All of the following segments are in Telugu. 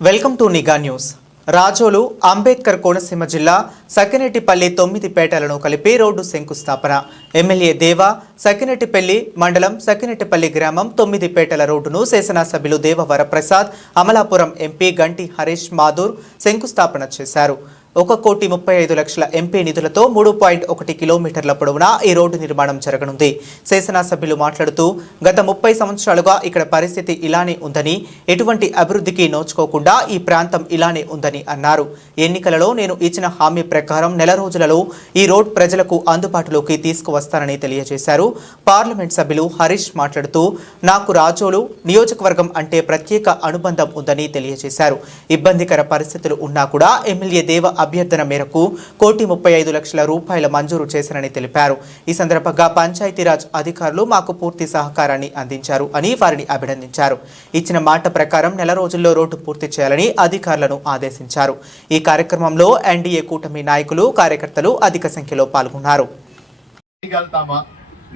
వెల్కమ్ టు నిఘా న్యూస్. రాజోలు అంబేద్కర్ కోనసీమ జిల్లా సకినేటిపల్లి 9 పేటలను కలిపి రోడ్డు శంకుస్థాపన. ఎమ్మెల్యే దేవా సకినేటిపల్లి మండలం సకినేటిపల్లి గ్రామం 9 పేటల రోడ్డును శాసనసభ్యులు దేవ వరప్రసాద్, అమలాపురం ఎంపీ గంటి హరీష్ మాధూర్ శంకుస్థాపన చేశారు. 1,35,00,000 ఎంపీ నిధులతో 3.1 కిలోమీటర్ల పొడవునా ఈ రోడ్డు నిర్మాణం జరగనుంది. శాసనసభ్యులు మాట్లాడుతూ గత 30 సంవత్సరాలుగా ఇక్కడ పరిస్థితి ఇలానే ఉందని, ఎటువంటి అభివృద్ధికి నోచుకోకుండా ఈ ప్రాంతం ఇలానే ఉందని అన్నారు. ఎన్నికలలో నేను ఇచ్చిన హామీ ప్రకారం నెల రోజులలో ఈ రోడ్ ప్రజలకు అందుబాటులోకి తీసుకువస్తానని తెలియజేశారు. పార్లమెంట్ సభ్యులు హరీష్ మాట్లాడుతూ నాకు రాజోలు నియోజకవర్గం అంటే ప్రత్యేక అనుబంధం ఉందని తెలియజేశారు. ఇబ్బందికర పరిస్థితులు ఉన్నా కూడా ఎమ్మెల్యే దేవ అభ్యర్థన మేరకు 1,35,00,000 రూపాయల మంజూరు చేశారని తెలిపారు. ఈ సందర్భంగా పంచాయతీరాజ్ అధికారులు మాకు పూర్తి సహకారాన్ని అందించారు అని వారిని అభినందించారు. ఇచ్చిన మాట ప్రకారం నెల రోజుల్లో రోడ్డు పూర్తి చేయాలని అధికారులను ఆదేశించారు. ఈ కార్యక్రమంలో ఎన్డీఏ కూటమి నాయకులు, కార్యకర్తలు అధిక సంఖ్యలో పాల్గొన్నారు.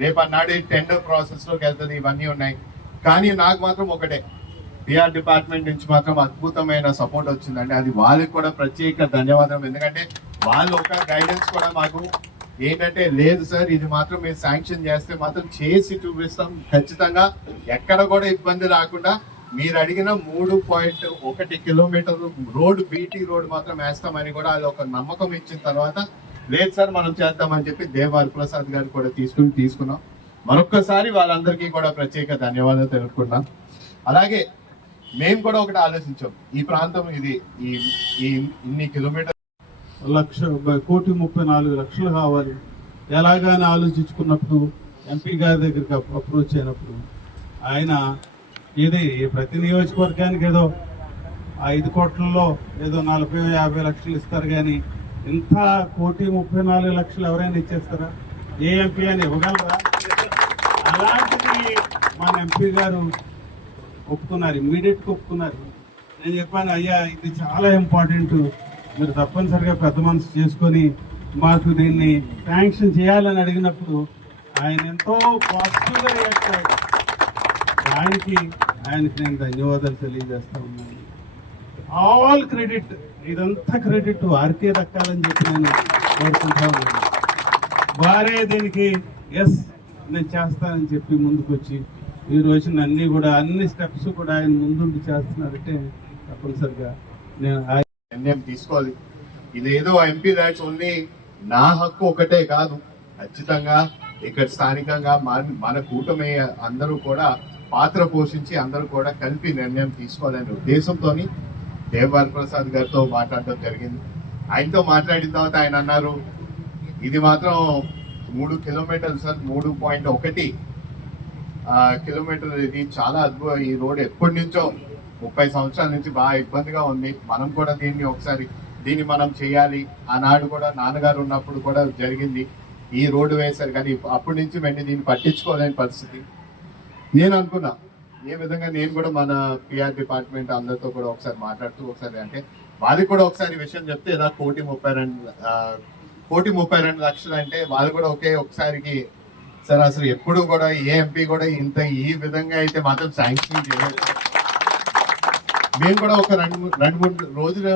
రేపన్నాడు టెండర్ ప్రాసెస్ లోకి వెళ్తుంది, ఇవన్నీ ఉన్నాయి. కానీ నాకు మాత్రం ఒకటే, పిఆర్ డిపార్ట్మెంట్ నుంచి మాత్రం అద్భుతమైన సపోర్ట్ వచ్చిందండి. అది వాళ్ళకి కూడా ప్రత్యేక ధన్యవాదాలు. ఎందుకంటే వాళ్ళు ఒక గైడెన్స్ కూడా మాకు ఏంటంటే, లేదు సార్ ఇది మాత్రం మీరు శాంక్షన్ చేస్తే మాత్రం చేసి చూపిస్తాం, ఖచ్చితంగా ఎక్కడ కూడా ఇబ్బంది రాకుండా మీరు అడిగిన 3.1 కిలోమీటర్లు రోడ్, బీటీ రోడ్ మాత్రం వేస్తామని కూడా అది ఒక నమ్మకం ఇచ్చిన తర్వాత, లేదు సార్ మనం చేద్దామని చెప్పి దేవారి ప్రసాద్ గారు కూడా తీసుకున్నాం. మరొక్కసారి వాళ్ళందరికీ కూడా ప్రత్యేక ధన్యవాదాలు తెలుపుకున్నాం. అలాగే మేము కూడా ఒకటి ఆలోచించాం, ఈ ప్రాంతం ఇది ఇన్ని కిలోమీటర్ 1,34,00,000 కావాలి ఎలాగని ఆలోచించుకున్నప్పుడు ఎంపీ గారి దగ్గరికి అప్రోచ్ అయినప్పుడు ఆయన ఇది ప్రతి నియోజకవర్గానికి ఏదో 5 కోట్లలో ఏదో 40-50 లక్షలు ఇస్తారు, కానీ ఇంత 1,34,00,000 ఎవరైనా ఇచ్చేస్తారా? ఏ ఎంపీ అని ఇవ్వగలరా? అలాంటిది మన ఎంపీ గారు ఒప్పుకున్నారు, ఇమ్మీడియట్గా ఒప్పుకున్నారు. నేను చెప్పాను, అయ్యా ఇది చాలా ఇంపార్టెంట్, మీరు తప్పనిసరిగా పెద్ద మనసు చేసుకొని మాకు దీన్ని శాంక్షన్ చేయాలని అడిగినప్పుడు ఆయన ఎంతో పాజిటివ్గా రియాక్ట్ అయ్యాడు. ఆయనకి నేను ధన్యవాదాలు తెలియజేస్తా ఉన్నాను. ఆల్ క్రెడిట్, ఇదంతా క్రెడిట్ వారికే దక్కాలని చెప్పి నేను కోరుకుంటా ఉన్నాను. వారే దీనికి ఎస్ నేను చేస్తానని చెప్పి ముందుకు వచ్చి ఈ రోజున అన్ని స్టెప్స్ కూడా ఆయన ముందుండి చేస్తున్నారంటే తప్పనిసరిగా నిర్ణయం తీసుకోవాలి. ఇదేదో ఎంపీ రైట్స్ ఓన్లీ నా హక్కు ఒకటే కాదు, ఖచ్చితంగా ఇక్కడ స్థానికంగా మన కూటమి అందరూ కూడా పాత్ర పోషించి అందరూ కూడా కలిపి నిర్ణయం తీసుకోవాలనే ఉద్దేశంతో దేవర్ ప్రసాద్ గారితో మాట్లాడటం జరిగింది. ఆయనతో మాట్లాడిన తర్వాత ఆయన అన్నారు, ఇది మాత్రం 3 కిలోమీటర్లు సార్, 3.1 కిలోమీటర్, ఇది చాలా అద్భుతం. ఈ రోడ్ ఎప్పటి నుంచో 30 సంవత్సరాల నుంచి బాగా ఇబ్బందిగా ఉంది. మనం కూడా దీన్ని మనం చేయాలి. ఆనాడు కూడా నాన్నగారు ఉన్నప్పుడు కూడా జరిగింది, ఈ రోడ్డు వేశారు, కానీ అప్పటి నుంచి వెంటనే దీన్ని పట్టించుకోలేని పరిస్థితి. నేను అనుకున్నా ఏ విధంగా నేను కూడా మన పిఆర్ డిపార్ట్మెంట్ అందరితో కూడా ఒకసారి మాట్లాడుతూ ఒకసారి అంటే వాళ్ళకి కూడా ఒకసారి విషయం చెప్తే, ఇలా 1,32,00,000 అంటే వాళ్ళు కూడా ఒకసారికి సార్ అసలు ఎప్పుడు కూడా ఏ ఎంపీ కూడా ఈ విధంగా అయితే మాత్రం శాంక్షన్ చేయలేదు. మేము కూడా ఒక 2-3 రోజులు